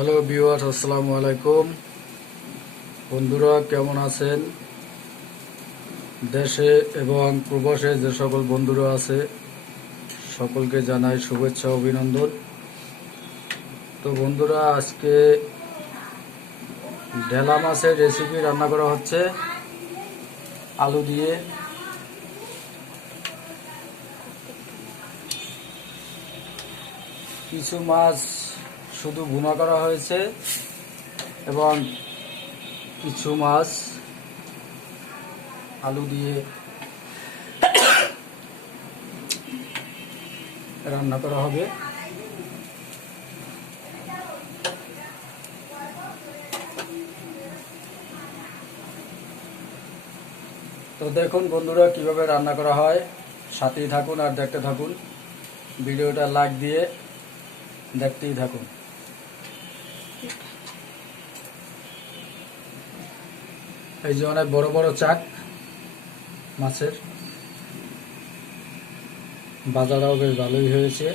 Hello viewers, আসসালামু আলাইকুম। বন্ধুরা কেমন আছেন? দেশে এবং প্রবাসে যে সকল বন্ধুরা আছে সকলকে জানাই শুভেচ্ছা ও অভিনন্দন। তো বন্ধুরা, আজকে ঢেলা মাছের রেসিপি রান্না করা হচ্ছে আলু দিয়ে। কিছু মাছ শুধু ভুনা করা হয়েছে এবং কিছু মাছ আলু দিয়ে রান্না করা হবে। তো দেখুন বন্ধুরা কিভাবে রান্না করা হয়, সাথেই থাকুন আর দেখতে থাকুন। ভিডিওটা লাইক দিয়ে দেখতেই থাকুন। এই যে অনেক বড় বড় চাক মাছের, বাজারও বেশ ভালোই হয়েছে।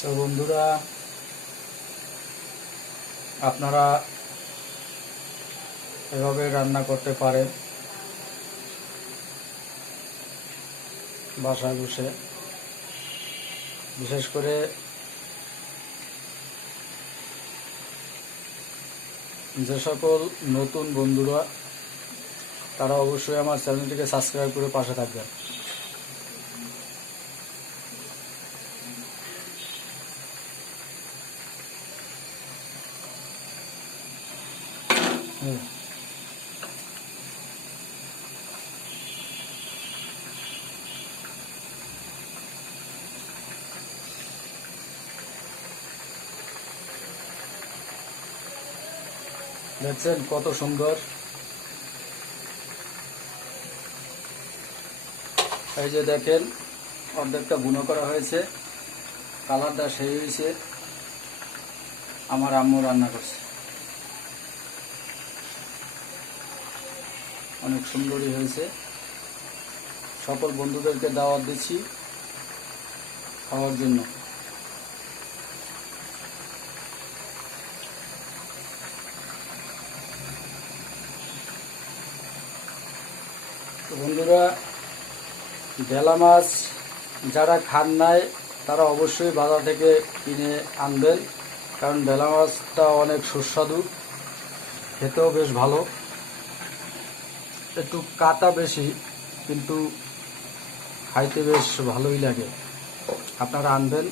তো বন্ধুরা, আপনারা এভাবে রান্না করতে পারেন বাসায় বসে। বিশেষ করে যে সকল নতুন বন্ধুরা তারা অবশ্যই আমার চ্যানেলটিকে সাবস্ক্রাইব করে পাশে থাকবেন। দেখছেন কত সুন্দর। এই যে দেখেন অর্ধেকটা বুনো করা হয়েছে, কালারটা সেই হয়েছে। আমার আম্মু রান্না করছে, অনেক সুন্দরই হয়েছে। সকল বন্ধুদেরকে দাওয়াত দিচ্ছি খাওয়ার জন্য। তো বন্ধুরা, ঢেলা মাছ যারা খান নাই তারা অবশ্যই বাজার থেকে কিনে আনবেন, কারণ ঢেলা মাছটা অনেক সুস্বাদু, খেতেও বেশ ভালো। একটু কাটা বেশি, কিন্তু খাইতে বেশ ভালোই লাগে। আপনারা আনবেন,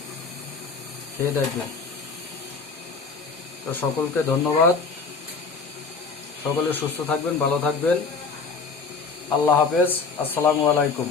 খেয়ে দেখবেন। তো সকলকে ধন্যবাদ। সকলে সুস্থ থাকবেন, ভালো থাকবেন। আল্লাহ হাফেজ। আসসালামু আলাইকুম।